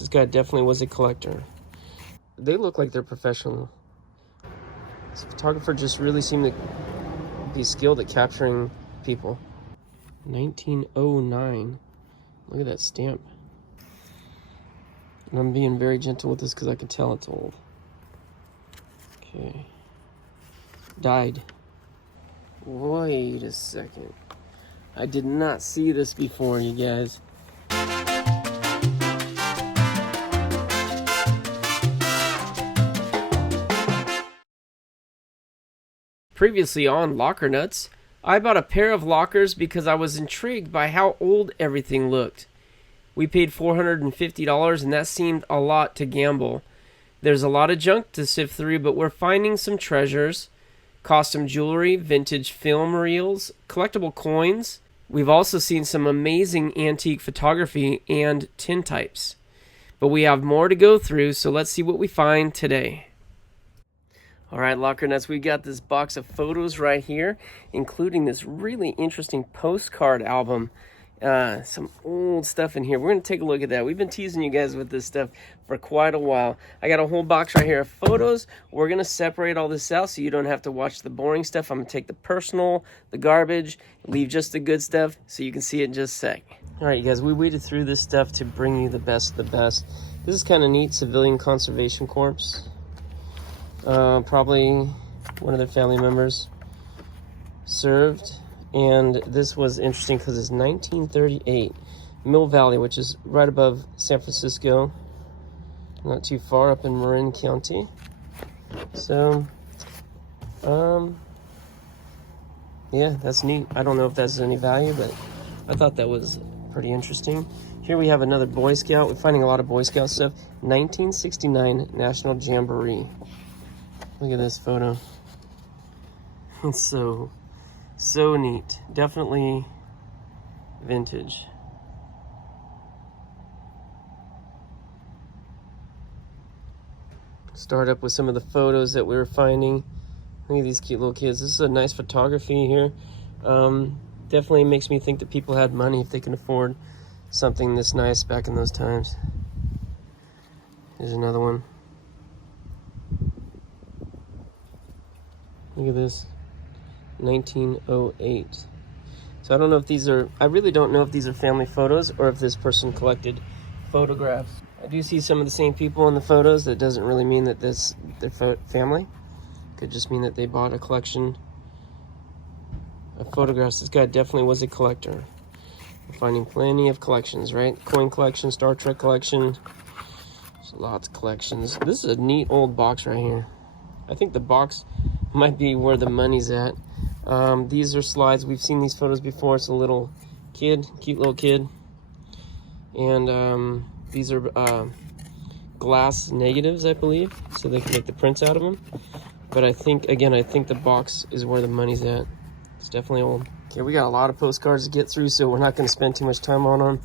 This guy definitely was a collector. They look like they're professional. This photographer just really seemed to be skilled at capturing people. 1909. Look at that stamp. And I'm being very gentle with this because I can tell it's old. Okay. Died. Wait a second. I did not see this before, you guys. Previously on Locker Nuts, I bought a pair of lockers because I was intrigued by how old everything looked. We paid $450 and that seemed a lot to gamble. There's a lot of junk to sift through, but we're finding some treasures. Costume jewelry, vintage film reels, collectible coins. We've also seen some amazing antique photography and tintypes. But we have more to go through, so let's see what we find today. Alright, Locker Nuts, we got this box of photos right here, including this really interesting postcard album. Some old stuff in here. We're going to take a look at that. We've been teasing you guys with this stuff for quite a while. I got a whole box right here of photos. We're going to separate all this out so you don't have to watch the boring stuff. I'm going to take the personal, the garbage, leave just the good stuff so you can see it in just a sec. Alright, you guys, we waited through this stuff to bring you the best of the best. This is kind of neat. Civilian Conservation Corps. Probably one of their family members served. And this was interesting because it's 1938. Mill Valley, which is right above San Francisco, not too far, up in Marin County. So, yeah, that's neat. I don't know if that's any value, but I thought that was pretty interesting. Here we have another Boy Scout. We're finding a lot of Boy Scout stuff. 1969 National Jamboree. Look at this photo. It's so neat. Definitely vintage. Start up with some of the photos that we were finding. Look at these cute little kids. This is a nice photography here. Definitely makes me think that people had money if they can afford something this nice back in those times. Here's another one. Look at this. 1908. So I don't know if these are, I really don't know if these are family photos or if this person collected photographs. I do see some of the same people in the photos. That doesn't really mean that this their family. Could just mean that they bought a collection of photographs. This guy definitely was a collector. We're finding plenty of collections, right? Coin collection, Star Trek collection. There's lots of collections. This is a neat old box right here. I think the box might be where the money's at. These are slides. We've seen these photos before. It's a little kid, cute little kid. And these are glass negatives, I believe, so they can make the prints out of them. But I think, again, I think the box is where the money's at. It's definitely old. Okay, we got a lot of postcards to get through, so we're not going to spend too much time on them.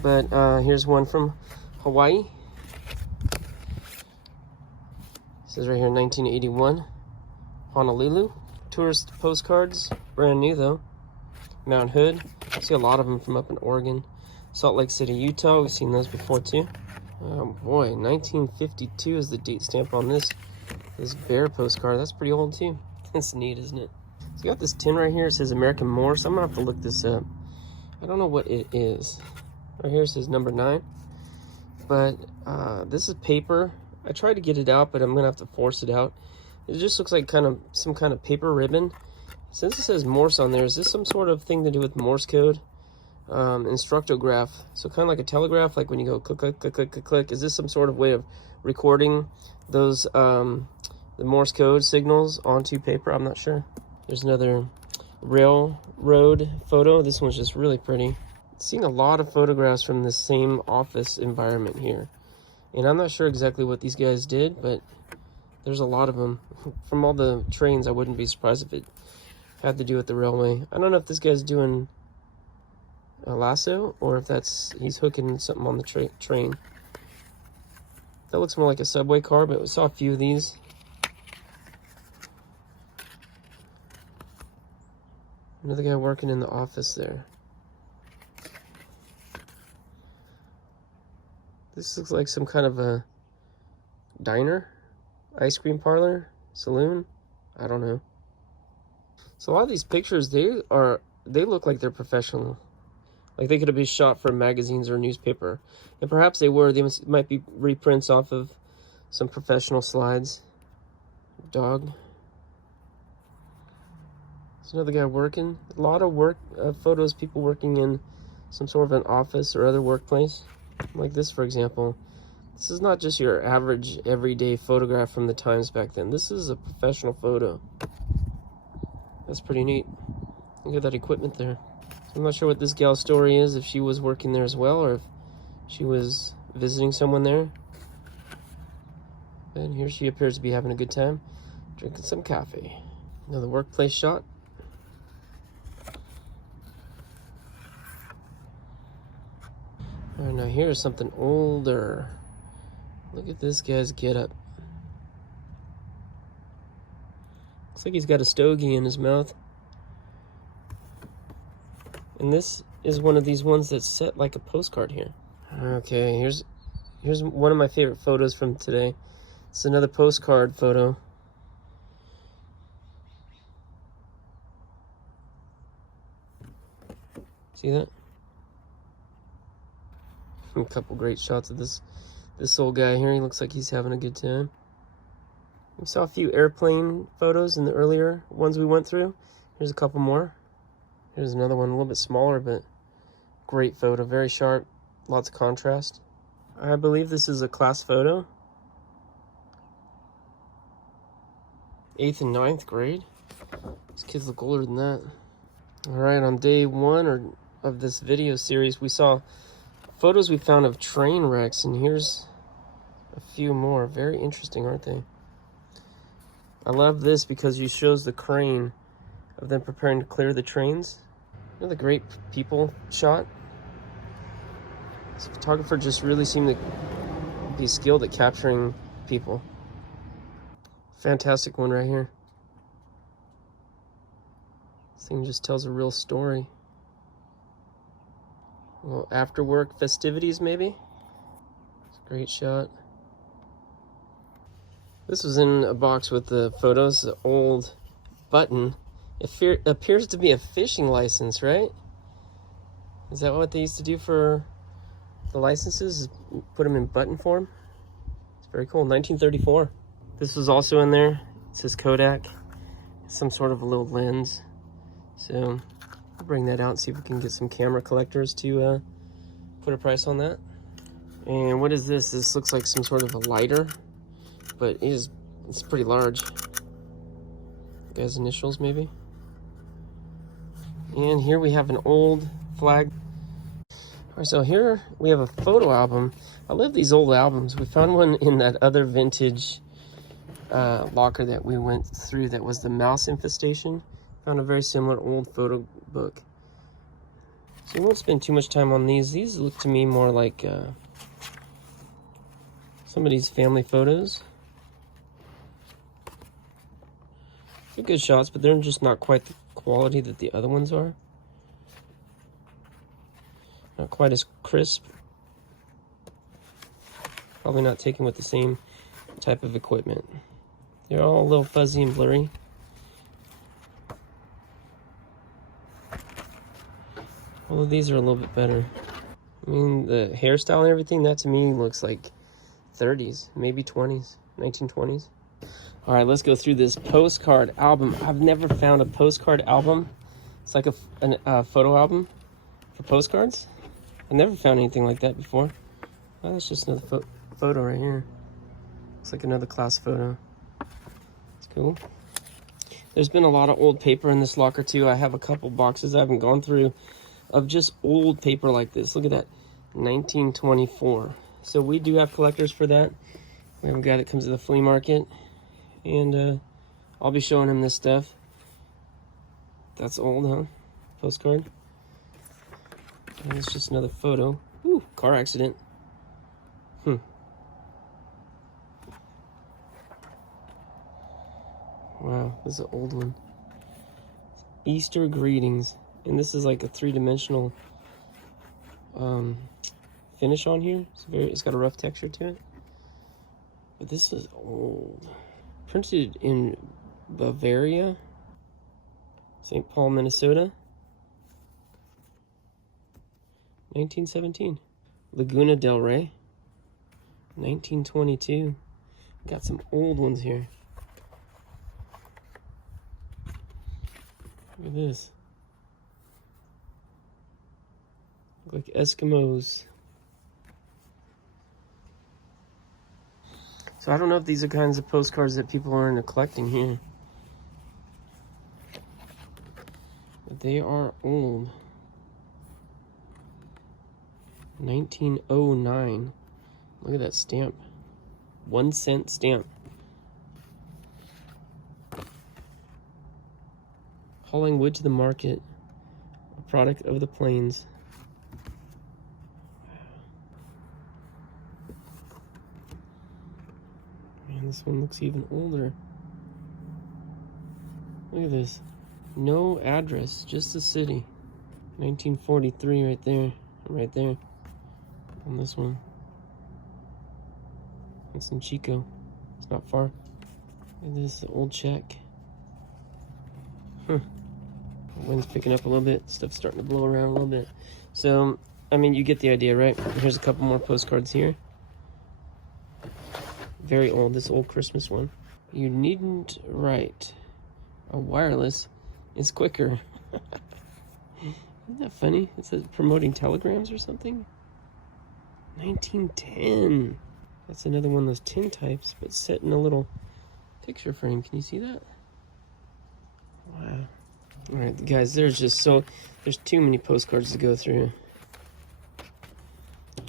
But here's one from Hawaii. It says right here, 1981. Honolulu. Tourist postcards. Brand new, though. Mount Hood. I see a lot of them from up in Oregon. Salt Lake City, Utah. We've seen those before, too. Oh, boy. 1952 is the date stamp on this bear postcard. That's pretty old, too. That's neat, isn't it? So you got this tin right here. It says American Morse. I'm going to have to look this up. I don't know what it is. Right here it says number 9. But this is paper. I tried to get it out, but I'm going to have to force it out. It just looks like some kind of paper ribbon. Since it says Morse on there, is this some sort of thing to do with Morse code? Instructograph. So kind of like a telegraph, like when you go click, click, click, click, click, click. Is this some sort of way of recording those, the Morse code signals onto paper? I'm not sure. There's another railroad photo. This one's just really pretty. Seeing a lot of photographs from the same office environment here. And I'm not sure exactly what these guys did, but there's a lot of them. From all the trains, I wouldn't be surprised if it had to do with the railway. I don't know if this guy's doing a lasso or if he's hooking something on the train. That looks more like a subway car, but we saw a few of these. Another guy working in the office there. This looks like some kind of a diner, ice cream parlor, saloon. I don't know. So a lot of these pictures, they look like they're professional. Like they could have been shot for magazines or newspaper. And perhaps they were. They might be reprints off of some professional slides. Dog. There's another guy working. A lot of work photos, people working in some sort of an office or other workplace. Like this, for example. This is not just your average everyday photograph from the times back then. This is a professional photo. That's pretty neat. Look at that equipment there. So I'm not sure what this gal's story is, if she was working there as well or if she was visiting someone there. And here she appears to be having a good time, drinking some coffee. Another workplace shot. All right, now here's something older. Look at this guy's getup. Looks like he's got a stogie in his mouth. And this is one of these ones that's set like a postcard here. Okay, here's one of my favorite photos from today. It's another postcard photo. See that? A couple great shots of this old guy here. He looks like he's having a good time. We saw a few airplane photos in the earlier ones we went through. Here's a couple more. Here's another one, a little bit smaller, but great photo, very sharp, lots of contrast. I believe this is a class photo. 8th and 9th grade. These kids look older than that. All right, on day 1 of this video series, we saw photos we found of train wrecks, and here's a few more. Very interesting, aren't they? I love this because it shows the crane of them preparing to clear the trains. Another great people shot. This photographer just really seemed to be skilled at capturing people. Fantastic one right here. This thing just tells a real story. A little after work festivities, maybe. It's a great shot. This was in a box with the photos, the old button. It appears to be a fishing license, right? Is that what they used to do for the licenses? Put them in button form? It's very cool. 1934. This was also in there. It says Kodak. Some sort of a little lens. So I'll bring that out and see if we can get some camera collectors to put a price on that. And what is this? This looks like some sort of a lighter, but it's pretty large. Guy's initials, maybe. And here we have an old flag. All right, so here we have a photo album. I love these old albums. We found one in that other vintage locker that we went through that was the mouse infestation. Found a very similar old photo book. So we won't spend too much time on these. These look to me more like somebody's family photos. They're good shots, but they're just not quite the quality that the other ones are. Not quite as crisp. Probably not taken with the same type of equipment. They're all a little fuzzy and blurry. All of these are a little bit better. I mean, the hairstyle and everything, that to me looks like 30s, maybe 20s, 1920s. All right, let's go through this postcard album. I've never found a postcard album. It's like a photo album for postcards. I've never found anything like that before. Oh, that's just another photo right here. Looks like another class photo. It's cool. There's been a lot of old paper in this locker too. I have a couple boxes I haven't gone through of just old paper like this. Look at that, 1924. So we do have collectors for that. We have a guy that comes to the flea market, and I'll be showing him this stuff. That's old, huh? Postcard. And it's just another photo. Ooh, car accident. Wow, this is an old one. Easter greetings. And this is like a 3-dimensional finish on here. It's got a rough texture to it. But this is old. Printed in Bavaria, St. Paul, Minnesota, 1917. Laguna del Rey, 1922. Got some old ones here. Look at this. Look like Eskimos. So I don't know if these are kinds of postcards that people are into collecting here. But they are old. 1909. Look at that stamp. 1 cent stamp. Hauling wood to the market. A product of the plains. Man, this one looks even older. Look at this. No address, just the city. 1943 right there. Right there. On this one. It's in Chico. It's not far. Look at this old check. Huh. The wind's picking up a little bit. Stuff's starting to blow around a little bit. So, I mean, you get the idea, right? Here's a couple more postcards here. Very old. This old Christmas one. You needn't write. A wireless is quicker. Isn't that funny? It says promoting telegrams or something. 1910. That's another one of those tin types, but set in a little picture frame. Can you see that? Wow. All right, guys, there's too many postcards to go through.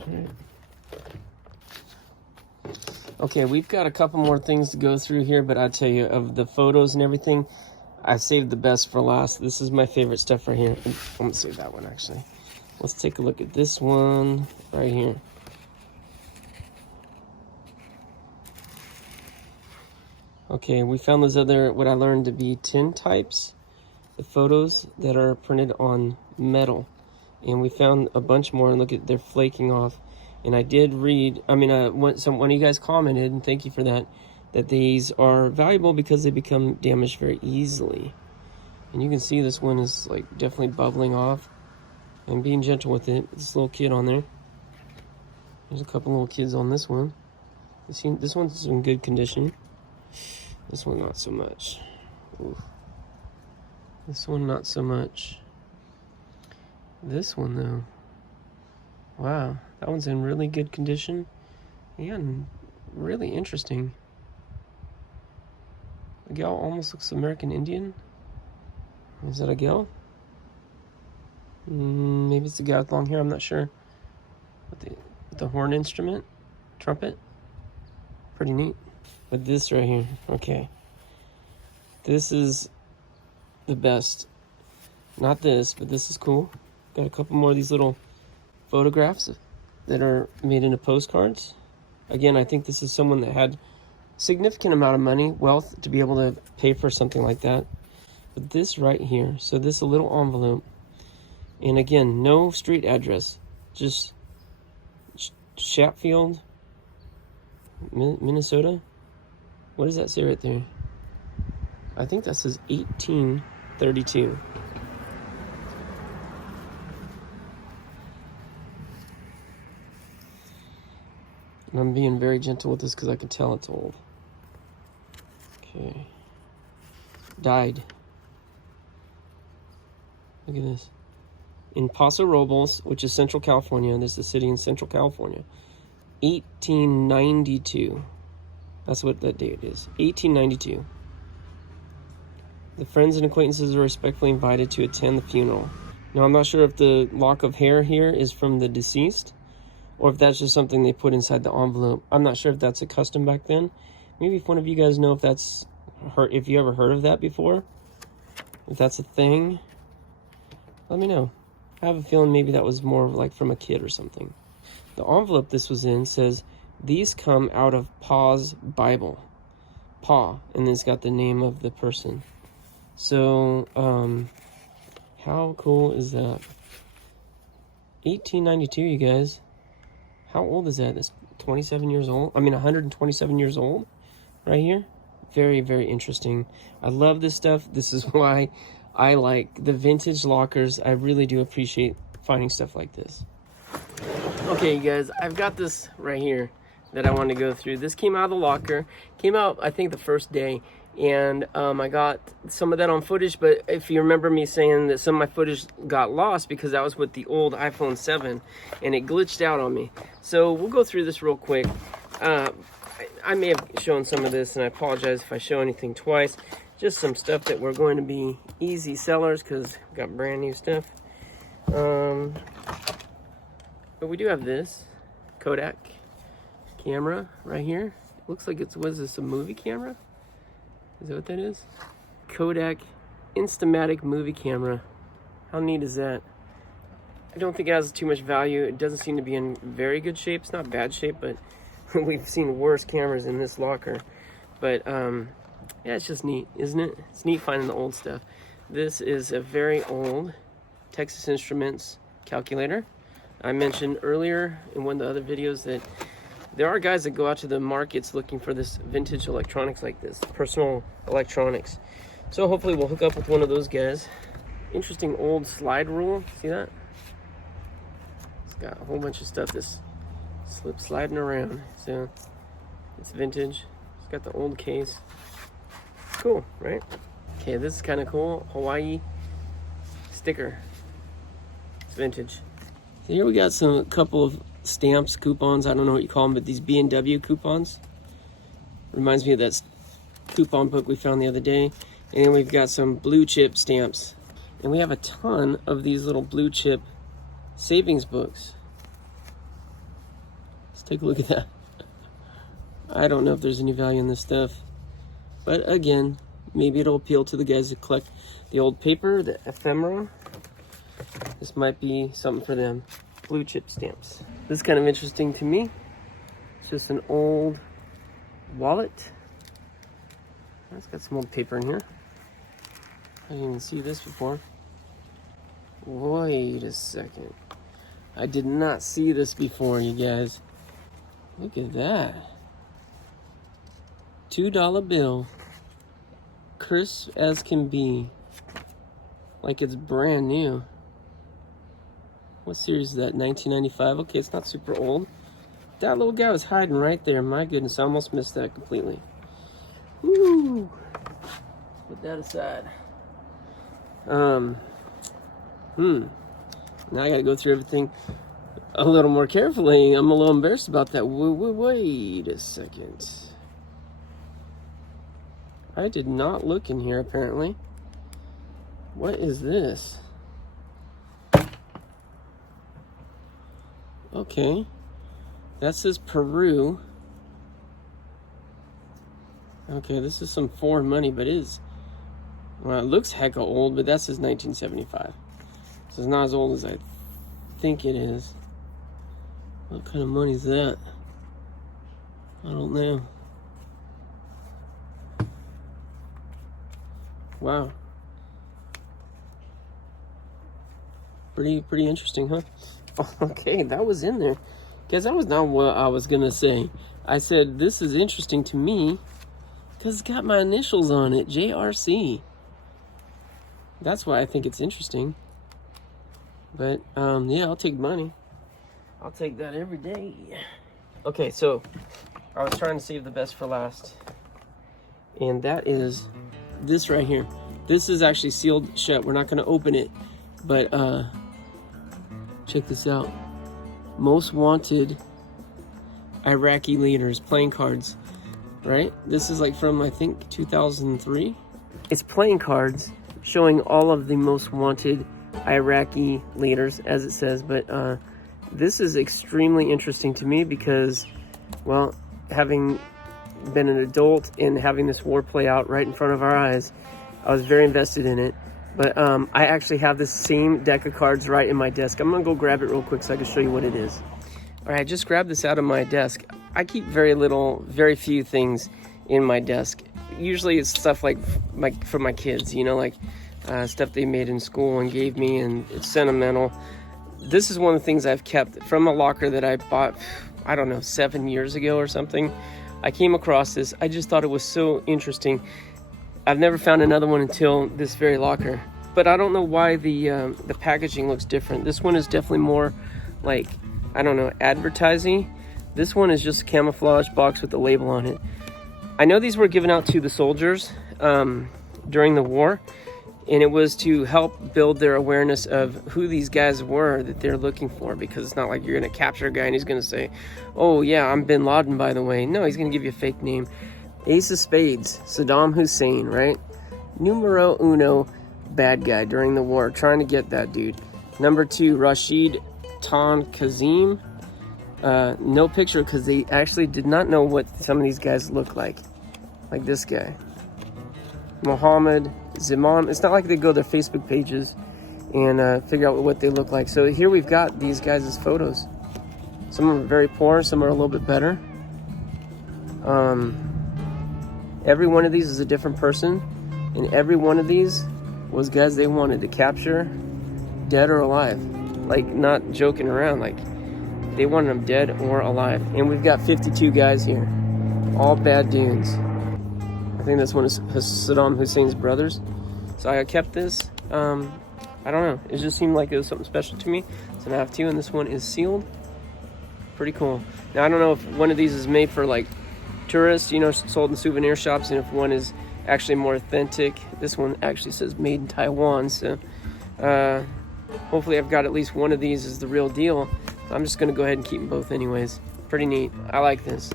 All right. Okay, we've got a couple more things to go through here, but I tell you, of the photos and everything, I saved the best for last. This is my favorite stuff right here. I'm gonna save that one, actually. Let's take a look at this one right here. Okay, we found those other, what I learned to be tin types, the photos that are printed on metal. And we found a bunch more, and look at, they're flaking off. And I did read, one of you guys commented, and thank you for that, that these are valuable because they become damaged very easily. And you can see this one is like definitely bubbling off. I'm being gentle with it. This little kid on there. There's a couple little kids on this one. This one's in good condition. This one not so much. Oof. This one not so much. This one though. Wow, that one's in really good condition and really interesting. The gal almost looks American Indian. Is that a gal? Maybe it's the guy with long hair, I'm not sure. With the horn instrument, trumpet. Pretty neat. But this right here, okay. This is the best. Not this, but this is cool. Got a couple more of these little photographs that are made into postcards. Again, I think this is someone that had significant amount of money, wealth, to be able to pay for something like that. But this right here, so this a little envelope, and again, no street address, just Chatfield, Minnesota. What does that say right there? I think that says 1832. And I'm being very gentle with this because I can tell it's old. Okay. Died. Look at this. In Paso Robles, which is Central California. This is a city in Central California. 1892. That's what that date is. 1892. The friends and acquaintances are respectfully invited to attend the funeral. Now, I'm not sure if the lock of hair here is from the deceased, or if that's just something they put inside the envelope. I'm not sure if that's a custom back then. Maybe if one of you guys know if that's, if you ever heard of that before, if that's a thing, let me know. I have a feeling maybe that was more like from a kid or something. The envelope this was in says, "These come out of Pa's Bible." Pa, and then it's got the name of the person. So, how cool is that? 1892, you guys. How old is that? That's 27 years old. I mean, 127 years old right here. Very, very interesting. I love this stuff. This is why I like the vintage lockers. I really do appreciate finding stuff like this. Okay, you guys, I've got this right here that I want to go through. This came out of the locker. Came out, I think, the first day. And I got some of that on footage, but if you remember me saying that some of my footage got lost because that was with the old iPhone 7 and it glitched out on me. So we'll go through this real quick. I may have shown some of this, and I apologize if I show anything twice. Just some stuff that we're going to be easy sellers because we've got brand new stuff. But we do have this Kodak camera right here. Looks like it's, what is this, a movie camera? Is that what that is? Kodak Instamatic movie camera. How neat is that? I don't think it has too much value. It doesn't seem to be in very good shape. It's not bad shape, but we've seen worse cameras in this locker. But yeah, it's just neat, isn't it? It's neat finding the old stuff. This is a very old Texas Instruments calculator. I mentioned earlier in one of the other videos that there are guys that go out to the markets looking for this vintage electronics like this, personal electronics. So hopefully we'll hook up with one of those guys. Interesting old slide rule, see that? It's got a whole bunch of stuff that's sliding around. So it's vintage. It's got the old case. Cool, right? Okay, this is kind of cool. Hawaii sticker. It's vintage. So here we got a couple of stamps, coupons, I don't know what you call them, but these B&W coupons. Reminds me of that coupon book we found the other day. And then we've got some blue chip stamps. And we have a ton of these little blue chip savings books. Let's take a look at that. I don't know if there's any value in this stuff. But again, maybe it'll appeal to the guys that collect the old paper, the ephemera. This might be something for them. Blue chip stamps. This is kind of interesting to me. It's just an old wallet. It's got some old paper in here. I didn't even see this before. Wait a second. I did not see this before, you guys. Look at that. $2 bill. Crisp as can be. Like it's brand new. What series is that? 1995? Okay, it's not super old. That little guy was hiding right there. My goodness, I almost missed that completely. Woo! Put that aside. Now I gotta go through everything a little more carefully. I'm a little embarrassed about that. Wait a second. I did not look in here, apparently. What is this? Okay, that says Peru. Okay, this is some foreign money, but it is, well, it looks hecka old, but that says 1975. So it's not as old as I think it is. What kind of money is that? I don't know. Wow. Pretty interesting, huh? Okay, that was in there. Guys, that was not what I was gonna say. I said, this is interesting to me because it's got my initials on it, JRC. That's why I think it's interesting. But, yeah, I'll take money. I'll take that every day. Okay, so I was trying to save the best for last. And that is this right here. This is actually sealed shut. We're not gonna open it, but, check this out. Most wanted Iraqi leaders playing cards, right? This is like from, I think, 2003. It's playing cards showing all of the most wanted Iraqi leaders, as it says. But this is extremely interesting to me because, well, having been an adult and having this war play out right in front of our eyes, I was very invested in it. But I actually have the same deck of cards right in my desk. I'm gonna go grab it real quick so I can show you what it is. All right, I just grabbed this out of my desk. I keep very few things in my desk. Usually it's stuff like for my kids, you know, like stuff they made in school and gave me, and it's sentimental. this is one of the things I've kept from a locker that I bought, I don't know, 7 years ago or something. I came across this. I just thought it was so interesting. I've never found another one until this very locker. But I don't know why the packaging looks different. This one is definitely more like, I don't know, advertising. This one is just a camouflage box with the label on it. I know these were given out to the soldiers during the war, and it was to help build their awareness of who these guys were that they're looking for, because it's not like you're going to capture a guy and he's going to say, oh yeah, I'm Bin Laden, by the way. No, he's going to give you a fake name. Ace of Spades, Saddam Hussein, right? Numero uno, bad guy during the war, trying to get that dude. Number 2, Rashid Tan Kazim. No picture because they actually did not know what some of these guys look like this guy. Mohammed Zaman. It's not like they go to their Facebook pages and figure out what they look like. So here we've got these guys' photos. Some are very poor, some are a little bit better. Every one of these is a different person, and every one of these was guys they wanted to capture, dead or alive. Like, not joking around, like they wanted them dead or alive. And we've got 52 guys here, all bad dudes. I think this one is Saddam Hussein's brothers. So I kept this. I don't know. It just seemed like it was something special to me. So I have 2, and this one is sealed. Pretty cool. Now, I don't know if one of these is made for like tourists, you know, sold in souvenir shops, and if one is actually more authentic. This one actually says made in Taiwan. So hopefully I've got at least one of these is the real deal. I'm just going to go ahead and keep them both anyways. Pretty neat. I like this.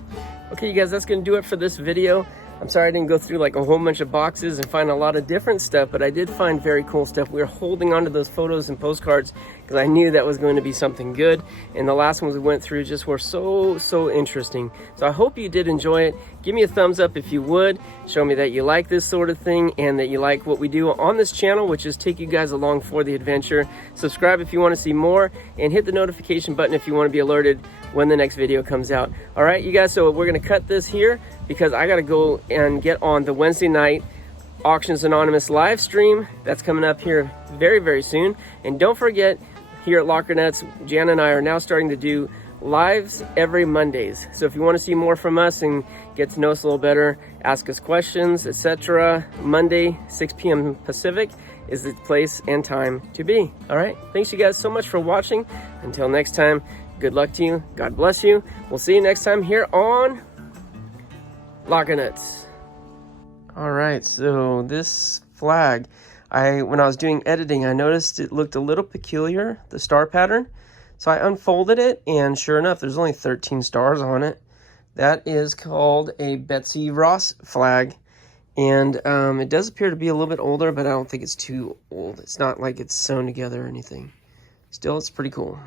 Okay, you guys, that's going to do it for this video. I'm sorry I didn't go through like a whole bunch of boxes and find a lot of different stuff, but I did find very cool stuff. We were holding on to those photos and postcards because I knew that was going to be something good. And the last ones we went through just were so interesting. So I hope you did enjoy it. Give me a thumbs up if you would. Show me that you like this sort of thing and that you like what we do on this channel, which is take you guys along for the adventure. Subscribe if you want to see more, and hit the notification button if you want to be alerted when the next video comes out. All right, you guys, so we're going to cut this here because I got to go and get on the Wednesday night Auctions Anonymous live stream. That's coming up here very soon. And don't forget, here at Locker Nuts, Jan and I are now starting to do lives every Mondays. So if you want to see more from us and get to know us a little better, ask us questions, etc., Monday, 6 p.m. Pacific is the place and time to be. All right, thanks you guys so much for watching. Until next time, good luck to you. God bless you. We'll see you next time here on Locker Nuts. All right, so this flag, when I was doing editing, I noticed it looked a little peculiar, the star pattern. So I unfolded it, and sure enough, there's only 13 stars on it. That is called a Betsy Ross flag. And it does appear to be a little bit older, but I don't think it's too old. It's not like it's sewn together or anything. Still, it's pretty cool.